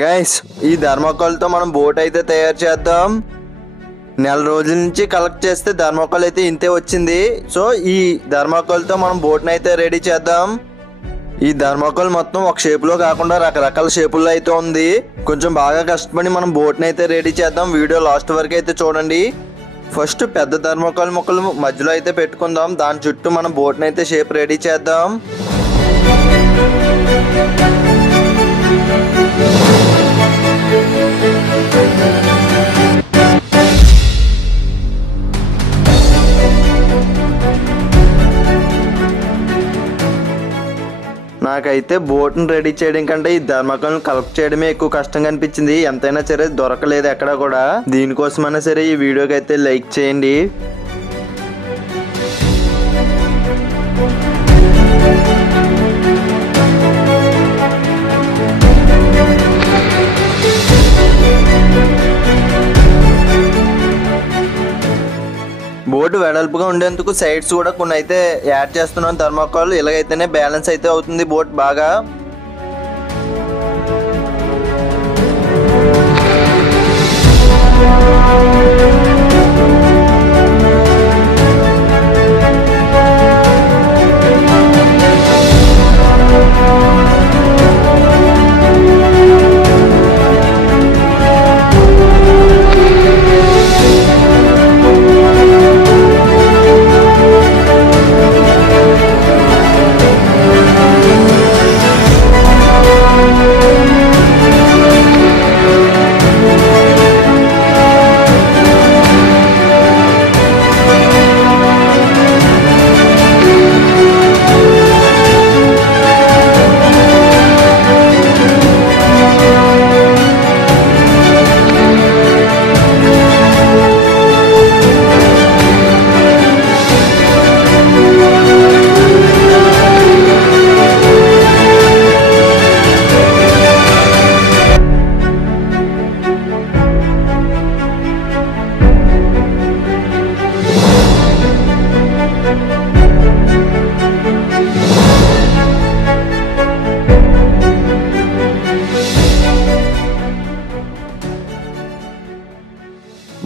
Guys ఈ thermocol తో మనం బోట్ అయితే తయారు చేద్దాం. నెల రోజుల నుంచి కలెక్ట్ చేస్తే థర్మాకోల్ అయితే ఇంతే వచ్చింది. సో ఈ థర్మాకోల్ తో మనం బోట్ ని అయితే రెడీ చేద్దాం. ఈ థర్మాకోల్ మొత్తం ఒక షేప్ లో కాకుండా రకరకాల షేపుల్లో అయితే ఉంది. కొంచెం బాగా కష్టపడి మనం బోట్ ని అయితే రెడీ చేద్దాం. వీడియో లాస్ట్ వరకు అయితే చూడండి. ఫస్ట్ పెద్ద థర్మాకోల్ ముక్కలు మధ్యలో అయితే పెట్టుకుందాం. దాని చుట్టూ మనం బోట్ ని అయితే షేప్ రెడీ చేద్దాం. నాకైతే బోట్ని రెడీ చేయడం కంటే ఈ థర్మాకోల్ని కలెక్ట్ చేయడమే ఎక్కువ కష్టంగా అనిపించింది. ఎంతైనా సరే దొరకలేదు ఎక్కడ కూడా. దీనికోసమైనా సరే ఈ వీడియోకి అయితే లైక్ చేయండి. బోట్ వెడల్పుగా ఉండేందుకు సైడ్స్ కూడా కొన్ని అయితే యాడ్ చేస్తున్నాం థర్మాకోల్. ఇలాగైతేనే బ్యాలెన్స్ అయితే అవుతుంది బోట్ బాగా.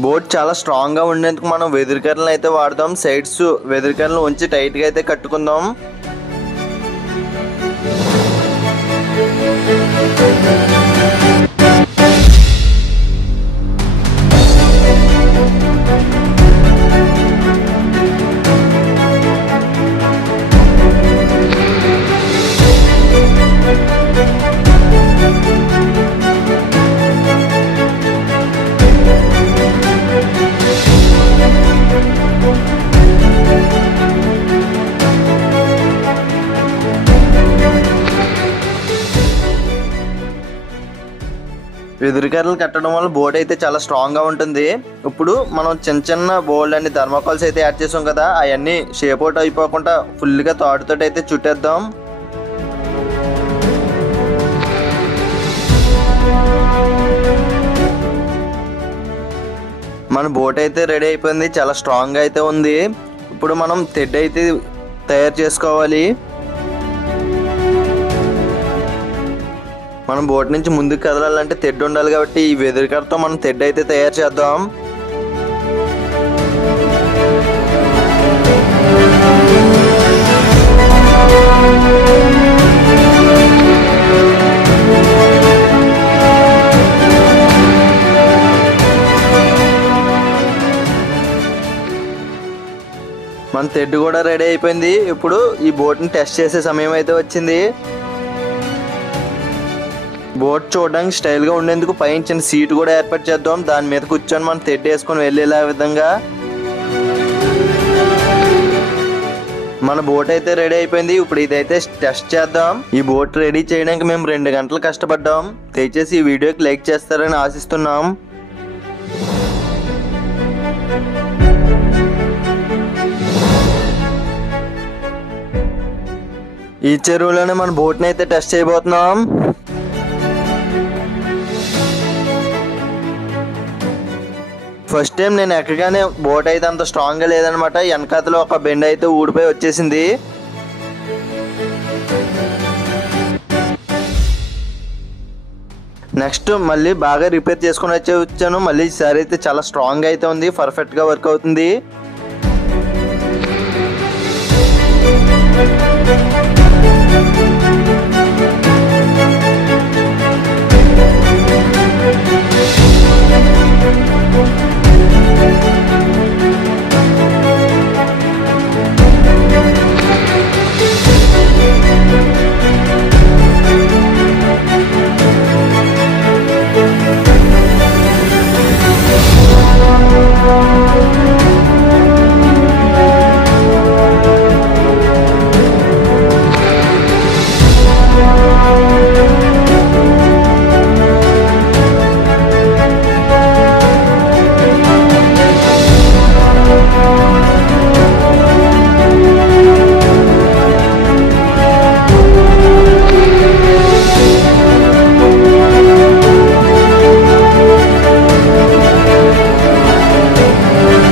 బోట్ చాలా స్ట్రాంగ్ గా ఉండేందుకు మనం వెదురు కర్రలను అయితే వాడదాం. సైడ్స్ వెదురు కర్రలను ఉంచి టైట్ గా అయితే కట్టుకుందాం. వెదురు కర్రలు కట్టడం వల్ల బోట్ అయితే చాలా స్ట్రాంగ్ గా ఉంటుంది. ఇప్పుడు మనం చిన్న చిన్న బోల్డ్ అన్ని థర్మాకోల్స్ అయితే యాడ్ చేసాం కదా, అవన్నీ షేప్ అవుట్ అయిపోకుండా ఫుల్ గా తాడుతో అయితే చుట్టేద్దాం. మన బోట్ అయితే రెడీ అయిపోయింది. చాలా స్ట్రాంగ్ గా అయితే ఉంది. ఇప్పుడు మనం తెడ్ అయితే తయారు చేసుకోవాలి. మనం బోట్ నుంచి ముందుకు కదలాలంటే తెడ్డు ఉండాలి కాబట్టి ఈ వెదురు కర్రతో మనం తెడ్డు అయితే తయారు చేద్దాం. మన తెడ్డు కూడా రెడీ అయిపోయింది. ఇప్పుడు ఈ బోట్ని టెస్ట్ చేసే సమయం అయితే వచ్చింది. బోట్ చూడడానికి స్టైల్ గా ఉండేందుకు పైన చిన్న సీట్ కూడా ఏర్పాటు చేద్దాం. దాని మీద కూర్చొని మనం తెడ్డు వేసుకొని వెళ్ళేలా విధంగా. మన బోట్ అయితే రెడీ అయిపోయింది. ఇప్పుడు ఇదైతే టెస్ట్ చేద్దాం. ఈ బోట్ రెడీ చేయడానికి మేము 2 గంటలు కష్టపడ్డాం. దయచేసి ఈ వీడియోకి లైక్ చేస్తారని ఆశిస్తున్నాం. ఈ చెరువులోనే మన బోట్ని అయితే టెస్ట్ చేయబోతున్నాం. ఫస్ట్ టైం నేను ఎక్కగానే బోట్ అయితే అంత స్ట్రాంగ్ గా లేదనమాట. వెనకాతలో ఒక బెండ్ అయితే ఊడిపోయి వచ్చేసింది. నెక్స్ట్ మళ్ళీ బాగా రిపేర్ చేసుకుని వచ్చాను. మళ్ళీ ఈసారి అయితే చాలా స్ట్రాంగ్ అయితే ఉంది, పర్ఫెక్ట్గా వర్క్ అవుతుంది.